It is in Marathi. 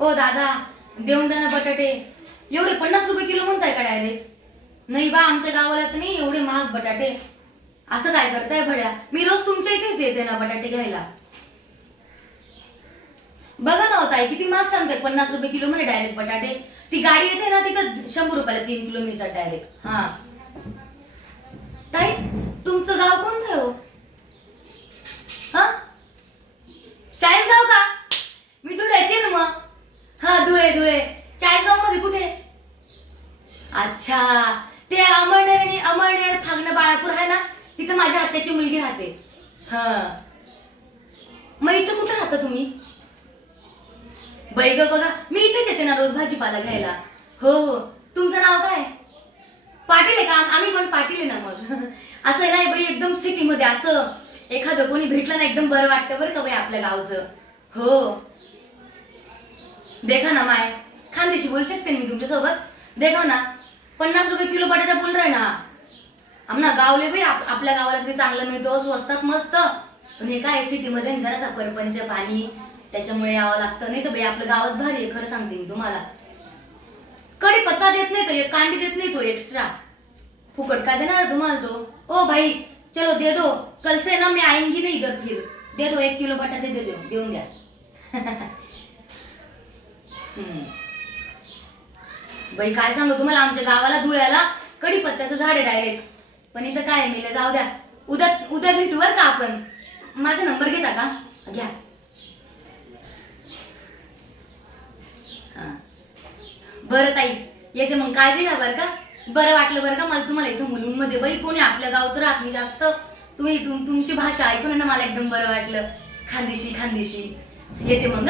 ओ दादा, देऊन द्या ना बटाटे. एवढे 50 रुपये किलो म्हणताय का डायरेक्ट? नाही बा, आमच्या गावाला तर नाही एवढे महाग बटाटे. असं काय करताय भड्या? मी रोज तुमच्या इथेच येते ना बटाटे घ्यायला. बघा ना ताई, किती महाग सांगताय. 50 रुपये किलो मध्ये डायरेक्ट बटाटे. ती गाडी येते ना तिथं 100 रुपयाला 3 किलो मिळतात डायरेक्ट. हा ताई, तुमचं गाव कोणतं हो? हा, चाळीसगाव का? मी धुळ्याची ना मग. हा, धुळे. चाळीसगाव मध्ये कुठे? अच्छा, ते अमळनेर फागणं बाळापूर आहे ना, तिथं माझ्या आत्याची मुलगी राहते. हा, मग इथं कुठं राहता तुम्ही? बैग बघा, मी इथेच येते ना रोज भाजीपाला घ्यायला. हो. तुमचं नाव काय? पाटील आहे का? आम्ही पण पाटील आहे ना मग. असं नाही बाई, एकदम सिटी मध्ये असं एखादं कोणी भेटलं ना एकदम बरं वाटतं बरं का बाई आपल्या गावचं. हो, देखा ना माय, खानदेशी बोलू शकते मी तुमच्यासोबत. देखा ना, 50 रुपये किलो बटाटा बोल रहे ना. आमना गावले बाई, आपल्या गावाला तरी चांगलं मिळतो, स्वस्तात मस्त. पण हे काय सिटी मध्ये जरासा परपंच पाणी, त्याच्यामुळे यावं लागतं. नाही तर बाई आपलं गावच भारी आहे, खरं सांगते मी तुम्हाला. कढीपत्ता देत नाही तो, एक कांडी देत नाही तो एक्स्ट्रा. फुकट का देणार तुम्हाला तो? ओ भाई, चलो दे दो, कल से ना मैं आएंगी नहीं इधर फिर. दे दो 1 किलो बटाटे दे दो, देऊन द्या. बाई काय सांगू तुम्हाला, आमच्या गावाला धुळ्याला कढीपत्त्याचं झाड आहे डायरेक्ट. पण इथं काय मिळेल, जाऊ द्या. उद्या भेटू बर का आपण. माझा नंबर घेता का? घ्या. बरं ताई, येते मग. काळजी घ्या बरं का. बरं वाटलं बरं का मला तुम्हाला इथं मुलुंडमध्ये. बाई कोणी आपल्या गावचं राहत नाही जास्त. तुम्ही तुमची भाषा ऐकून ना मला एकदम बरं वाटलं. खानदेशी. येते मग.